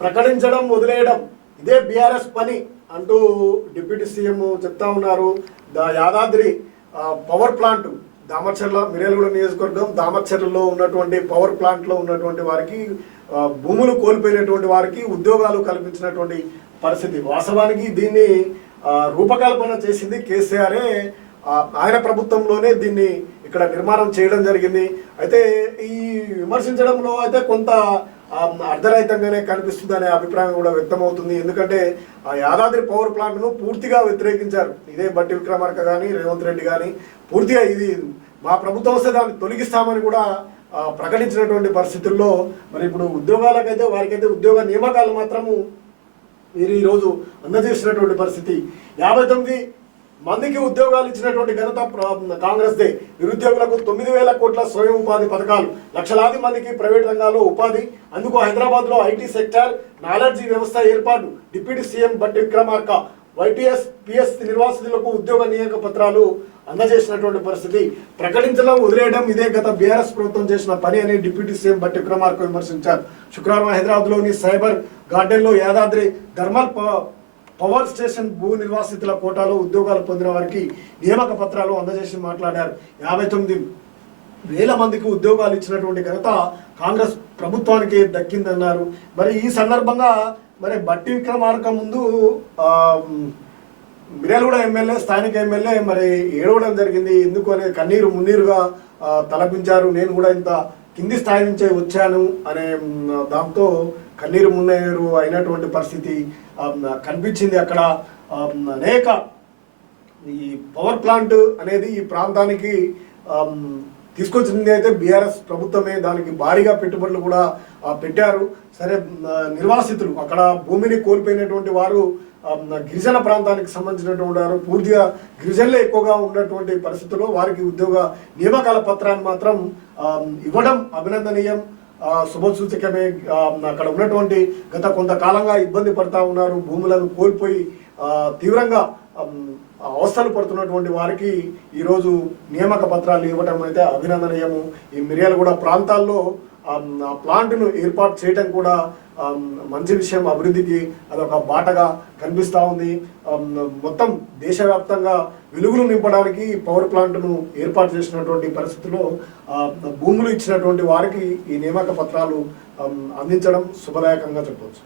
ప్రకటించడం వదిలేయడం ఇదే బీఆర్ఎస్ పని అంటూ డిప్యూటీ సీఎం చెప్తా ఉన్నారు. The Yadadri power plant Damacharla Miryalaguda నియోజకవర్గం దామచర్లలో ఉన్నటువంటి పవర్ ప్లాంట్లో ఉన్నటువంటి వారికి భూములు కోల్పోయినటువంటి వారికి ఉద్యోగాలు కల్పించినటువంటి పరిస్థితి. వాస్తవానికి దీన్ని రూపకల్పన చేసింది కేసీఆరే. ఆయన ప్రభుత్వంలోనే దీన్ని ఇక్కడ నిర్మాణం చేయడం జరిగింది. అయితే ఈ విమర్శించడంలో అయితే కొంత అర్ధరహితంగానే కనిపిస్తుంది అనే అభిప్రాయం కూడా వ్యక్తమవుతుంది. ఎందుకంటే ఆ యాదాద్రి పవర్ ప్లాంట్ను పూర్తిగా వ్యతిరేకించారు. ఇదే బట్టి విక్రమార్క కానీ రేవంత్ రెడ్డి కానీ పూర్తిగా ఇది మా ప్రభుత్వం వస్తే దాన్ని తొలగిస్తామని కూడా ప్రకటించినటువంటి పరిస్థితుల్లో మరి ఇప్పుడు ఉద్యోగాలకైతే వారికైతే ఉద్యోగ నియామకాలు మాత్రము మీరు ఈరోజు అందజేసినటువంటి పరిస్థితి. యాభై తొమ్మిది మందికి ఉద్యోగాలు ఇచ్చినటువంటి ఘనత కాంగ్రెస్దే నిరుద్యోగులకు తొమ్మిది వేల కోట్ల స్వయం ఉపాధి పథకాలు. లక్షలాది మందికి ప్రైవేట్ రంగాల్లో ఉపాధి. అందుకు హైదరాబాద్లో ఐటీ సెక్టార్ నాలెడ్జీ వ్యవస్థ ఏర్పాటు. డిప్యూటీ సీఎం బట్టి విక్రమార్క. వైటీఎస్ పిఎస్ నిర్వాసితులకు ఉద్యోగ నియామక పత్రాలు అందజేసినటువంటి పరిస్థితి. ప్రకటించడం వదిలేయడం ఇదే గత బీఆర్ఎస్ ప్రభుత్వం చేసిన పని అని డిప్యూటీ సీఎం బట్టి విక్రమార్క విమర్శించారు. శుక్రవారం హైదరాబాద్లోని సైబర్ గార్డెన్లో యాదాద్రి థర్మల్ పవర్ స్టేషన్ భూ నిర్వాసితుల కోటాలో ఉద్యోగాలు పొందిన వారికి నియామక పత్రాలు అందజేసి మాట్లాడారు. యాభై తొమ్మిది వేల మందికి ఉద్యోగాలు ఇచ్చినటువంటి ఘనత కాంగ్రెస్ ప్రభుత్వానికి దక్కిందన్నారు. మరి ఈ సందర్భంగా మరి బట్టి విక్రమార్క ముందు ఆ, మిర్యాలగూడ ఎమ్మెల్యే స్థానిక ఎమ్మెల్యే మరి ఏడవడం జరిగింది. ఎందుకు అనేది కన్నీరు మున్నీరుగా తలపించారు. నేను కూడా ఇంత కింది స్థాయి నుంచే వచ్చాను అనే దాంతో కన్నీరు మున్నేరు అయినటువంటి పరిస్థితి కనిపించింది అక్కడ. అనేక ఈ పవర్ ప్లాంట్ అనేది ఈ ప్రాంతానికి తీసుకొచ్చింది అయితే బీఆర్ఎస్ ప్రభుత్వమే దానికి భారీగా పెట్టుబడులు కూడా పెట్టారు. సరే నిర్వాసితులు అక్కడ భూమిని కోల్పోయినటువంటి వారు గిరిజన ప్రాంతానికి సంబంధించినటువంటి వారు పూర్తిగా గిరిజనులే ఎక్కువగా ఉన్నటువంటి పరిస్థితుల్లో వారికి ఉద్యోగ నియామకాల పత్రాన్ని మాత్రం ఇవ్వడం అభినందనీయం. శుభసూచకమే. ఆ, అక్కడ ఉన్నటువంటి గత కొంతకాలంగా ఇబ్బంది పడతా ఉన్నారు. భూములను కోల్పోయి తీవ్రంగా అవస్థలు పడుతున్నటువంటి వారికి ఈరోజు నియామక పత్రాలు ఇవ్వడం అయితే అభినందనీయము. ఈ మిర్యాలగూడ ప్రాంతాల్లో ప్లాంట్ను ఏర్పాటు చేయడం కూడా మంచి విషయం అభివృద్ధికి అదొక బాటగా కనిపిస్తూ ఉంది. మొత్తం దేశవ్యాప్తంగా వెలుగులు నింపడానికి పవర్ ప్లాంట్ను ఏర్పాటు చేసినటువంటి పరిస్థితుల్లో భూములు ఇచ్చినటువంటి వారికి ఈ నియామక పత్రాలు అందించడం శుభదాయకంగా చెప్పవచ్చు.